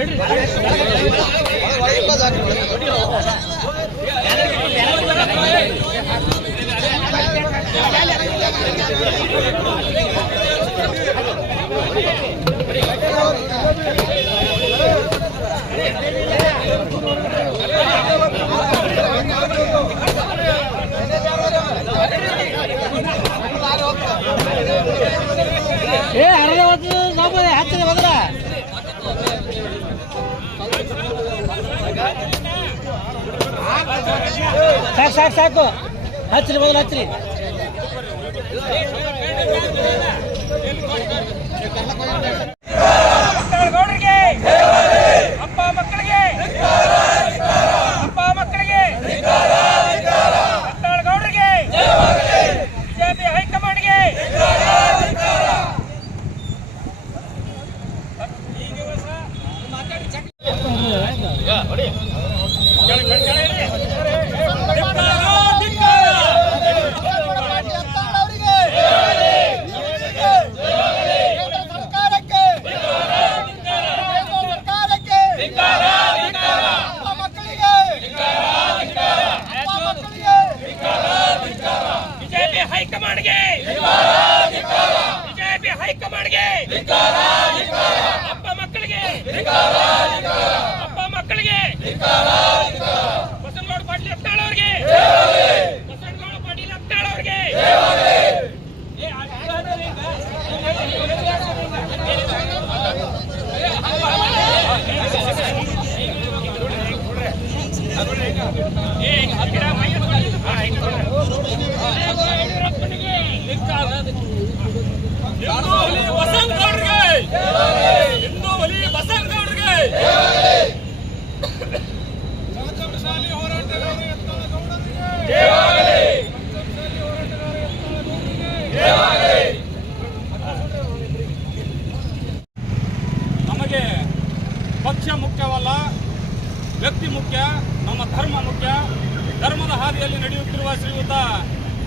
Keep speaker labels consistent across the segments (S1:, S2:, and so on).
S1: ಬಾಳೈಪಾ ಸಾಕು ಸಾಕು ಸಾಕು. ಹಚ್ಚಿರಿ ಮೊದಲು ಹಚ್ಚಿರಿ.
S2: ಗೌಡರಿಗೆ. ಅಪ್ಪ ಮಕ್ಕಳಿಗೆ. ಅಪ್ಪ ಮಕ್ಕಳಿಗೆ. ಗೌಡರಿಗೆ. ಬಿಜೆಪಿ ಹೈಕಮಾಂಡ್ಗೆ. ಬಿಜೆಪಿ ಹೈಕಮಾಂಡ್ಗೆ. ಬಿಜೆಪಿ ಹೈಕಮಾಂಡ್ಗೆ. ಅಪ್ಪ ಮಕ್ಕಳಿಗೆ ಬಸನಗೌಡ ಪಾಟೀಲ್ ಹತ್ತಾಳ ಅವ್ರಿಗೆ ಬಸನಗೌಡ ಪಾಟೀಲ್ ಹತ್ತಾಳ ಅವ್ರಿಗೆ ಏ, ಅಡ್ಡಾಡ್ರಿ ಈಗ. ಏ, ಆ ಗಿಡ ಮೈ ಹಿಡ್ಕೊಳ್ಳಿ. ಹಾ, ಹಿಡ್ಕೊಳ್ಳಿ. ಯಡಿಯೂರಪ್ಪನಿಗೆ ಹಿಂದೂ ಹುಲಿ ಬಸನಗೌಡ್ರಿಗೆ ಹಿಂದೂ ಹುಲಿ ಬಸನಗೌಡ್ರಿಗೆ
S3: ನಮಗೆ ಪಕ್ಷ ಮುಖ್ಯವಲ್ಲ. ವ್ಯಕ್ತಿ ಮುಖ್ಯ, ನಮ್ಮ ಧರ್ಮ ಮುಖ್ಯ. ಧರ್ಮದ ಹಾದಿಯಲ್ಲಿ ನಡೆಯುತ್ತಿರುವ ಶ್ರೀಯುತ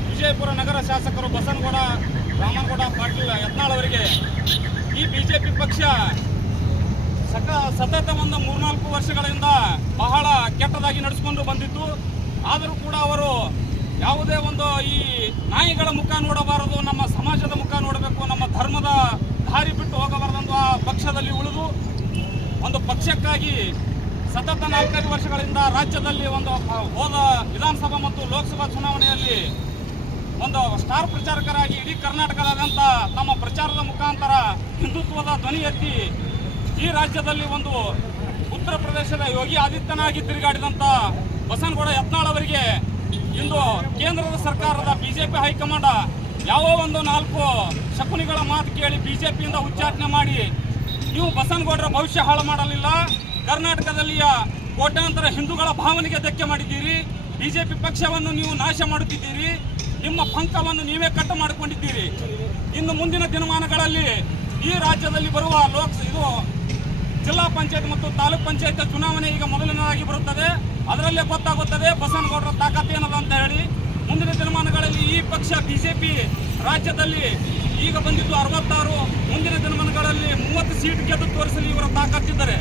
S3: ವಿಜಯಪುರ ನಗರ ಶಾಸಕರು ಬಸನಗೌಡ, ರಾಮನಗೌಡ, ಪಾಟೀಲ್ ಯತ್ನಾಳ್ ಅವರಿಗೆ ಈ ಬಿಜೆಪಿ ಪಕ್ಷ ಸಕ ಸತತ ಒಂದು ಮೂರ್ನಾಲ್ಕು ವರ್ಷಗಳಿಂದ ಬಹಳ ಕೆಟ್ಟದಾಗಿ ನಡೆಸಿಕೊಂಡು ಬಂದಿತ್ತು. ಆದರೂ ಕೂಡ ಅವರು ಯಾವುದೇ ಒಂದು ಈ ನಾಯಿಗಳ ಮುಖ ನೋಡಬಾರದು, ನಮ್ಮ ಸಮಾಜದ ಮುಖ ನೋಡಬೇಕು, ನಮ್ಮ ಧರ್ಮದ ದಾರಿ ಬಿಟ್ಟು ಹೋಗಬಾರದು ಆ ಪಕ್ಷದಲ್ಲಿ ಉಳಿದು ಒಂದು ಪಕ್ಷಕ್ಕಾಗಿ ಸತತ ನಾಲ್ಕೈದು ವರ್ಷಗಳಿಂದ ರಾಜ್ಯದಲ್ಲಿ ಒಂದು ಹೋದ ವಿಧಾನಸಭಾ ಮತ್ತು ಲೋಕಸಭಾ ಚುನಾವಣೆಯಲ್ಲಿ ಒಂದು ಸ್ಟಾರ್ ಪ್ರಚಾರಕರಾಗಿ ಇಡೀ ಕರ್ನಾಟಕದಾದ್ಯಂತ ತಮ್ಮ ಪ್ರಚಾರದ ಮುಖಾಂತರ ಹಿಂದುತ್ವದ ಧ್ವನಿ ಎತ್ತಿ ಈ ರಾಜ್ಯದಲ್ಲಿ ಒಂದು ಉತ್ತರ ಪ್ರದೇಶದ ಯೋಗಿ ಆದಿತ್ಯನಾಗಿ ತಿರುಗಾಡಿದಂಥ ಬಸನಗೌಡ ಯತ್ನಾಳ್ ಅವರಿಗೆ ಇಂದು ಕೇಂದ್ರದ ಸರ್ಕಾರದ ಬಿಜೆಪಿ ಹೈಕಮಾಂಡ್ ಯಾವ ಒಂದು ನಾಲ್ಕು ಶಕುನಿಗಳ ಮಾತು ಕೇಳಿ ಬಿಜೆಪಿಯಿಂದ ಉಚ್ಚಾಟನೆ ಮಾಡಿ ನೀವು ಬಸನಗೌಡರ ಭವಿಷ್ಯ ಹಾಳು ಮಾಡಲಿಲ್ಲ. ಕರ್ನಾಟಕದಲ್ಲಿಯ ಕೋಟ್ಯಾಂತರ ಹಿಂದೂಗಳ ಭಾವನೆಗೆ ಧಕ್ಕೆ ಮಾಡಿದ್ದೀರಿ. ಬಿಜೆಪಿ ಪಕ್ಷವನ್ನು ನೀವು ನಾಶ ಮಾಡುತ್ತಿದ್ದೀರಿ. ನಿಮ್ಮ ಪಂಕವನ್ನು ನೀವೇ ಕಟ್ಟು ಮಾಡಿಕೊಂಡಿದ್ದೀರಿ. ಇನ್ನು ಮುಂದಿನ ದಿನಮಾನಗಳಲ್ಲಿ ಈ ರಾಜ್ಯದಲ್ಲಿ ಬರುವ ಲೋಕ್, ಇದು ಜಿಲ್ಲಾ ಪಂಚಾಯತ್ ಮತ್ತು ತಾಲೂಕ್ ಪಂಚಾಯತ್ ಚುನಾವಣೆ ಈಗ ಮೊದಲನೇದಾಗಿ ಬರುತ್ತದೆ. ಅದರಲ್ಲೇ ಗೊತ್ತಾಗುತ್ತದೆ ಬಸನಗೌಡರ ತಾಕತ್ತೇನದ ಅಂತ ಹೇಳಿ. ಮುಂದಿನ ದಿನಮಾನಗಳಲ್ಲಿ ಈ ಪಕ್ಷ ಬಿಜೆಪಿ ರಾಜ್ಯದಲ್ಲಿ ಈಗ ಬಂದಿದ್ದು ಅರವತ್ತಾರು. ಮುಂದಿನ ದಿನಮಾನಗಳಲ್ಲಿ ಮೂವತ್ತು ಸೀಟ್ ಗೆದ್ದು ತೋರಿಸಲು ಇವರ ತಾಕತ್ತಿದ್ದಾರೆ.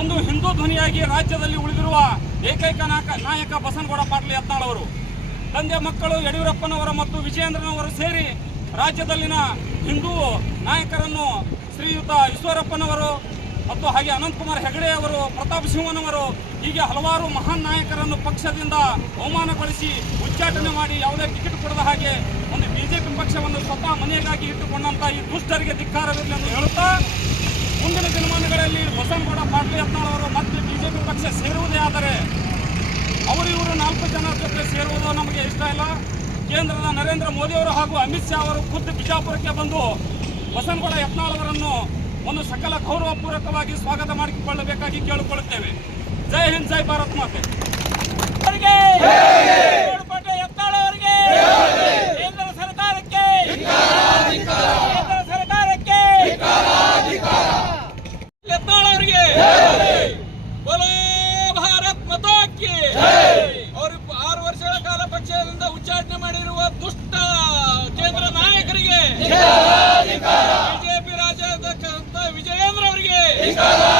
S3: ಒಂದು ಹಿಂದೂ ಧ್ವನಿಯಾಗಿ ರಾಜ್ಯದಲ್ಲಿ ಉಳಿದಿರುವ ಏಕೈಕ ನಾಯಕ ನಾಯಕ ಬಸನಗೌಡ ಪಾಟೀಲ್ ಯತ್ನಾಳ್ ತಂದೆ ಮಕ್ಕಳು ಯಡಿಯೂರಪ್ಪನವರು ಮತ್ತು ವಿಜಯೇಂದ್ರನವರು ಸೇರಿ ರಾಜ್ಯದಲ್ಲಿನ ಹಿಂದೂ ನಾಯಕರನ್ನು ಶ್ರೀಯುತ ಈಶ್ವರಪ್ಪನವರು ಮತ್ತು ಹಾಗೆ ಅನಂತಕುಮಾರ್ ಹೆಗಡೆ ಅವರು, ಪ್ರತಾಪ್ ಸಿಂಹನವರು ಹೀಗೆ ಹಲವಾರು ಮಹಾನ್ ನಾಯಕರನ್ನು ಪಕ್ಷದಿಂದ ಅವಮಾನಗೊಳಿಸಿ ಉಚ್ಚಾಟನೆ ಮಾಡಿ ಯಾವುದೇ ಟಿಕೆಟ್ ಕೊಡದ ಹಾಗೆ ಒಂದು ಬಿಜೆಪಿ ಪಕ್ಷವನ್ನು ಸ್ವತಃ ಮನೆಯಾಗಿ ಇಟ್ಟುಕೊಂಡಂತ ಈ ದುಷ್ಟರಿಗೆ ಧಿಕ್ಕಾರವಿರಲಿ ಎಂದು ಹೇಳುತ್ತಾ, ಮುಂದಿನ ದಿನಮಾನಗಳಲ್ಲಿ ಬಸನಗೌಡ ಪಾಟೀಲ್ ಯತ್ನಾಳ್ ಅವರು ಮತ್ತೆ ಬಿಜೆಪಿ ಪಕ್ಷ ಸೇರುವುದೇ ಆದರೆ ಅವರು ಇವರು ನಾಲ್ಕು ಜನ ಜೊತೆ ಸೇರುವುದು ನಮಗೆ ಇಷ್ಟ ಇಲ್ಲ. ಕೇಂದ್ರದ ನರೇಂದ್ರ ಮೋದಿ ಅವರು ಹಾಗೂ ಅಮಿತ್ ಶಾ ಅವರು ಖುದ್ದು ಬಿಜಾಪುರಕ್ಕೆ ಬಂದು ಬಸನಗೌಡ ಯತ್ನಾಳ್ ಅವರನ್ನು ಒಂದು ಸಕಲ ಗೌರವಪೂರ್ವಕವಾಗಿ ಸ್ವಾಗತ ಮಾಡಿಕೊಳ್ಳಬೇಕಾಗಿ ಕೇಳಿಕೊಳ್ಳುತ್ತೇವೆ. ಜೈ ಹಿಂದ್, ಜೈ ಭಾರತ್ ಮಾತೆ.
S2: ಆರು ವರ್ಷಗಳ ಕಾಲ ಪಕ್ಷದಿಂದ ಉಚ್ಚಾಟನೆ ಮಾಡಿರುವ ದುಷ್ಟ Fica lá!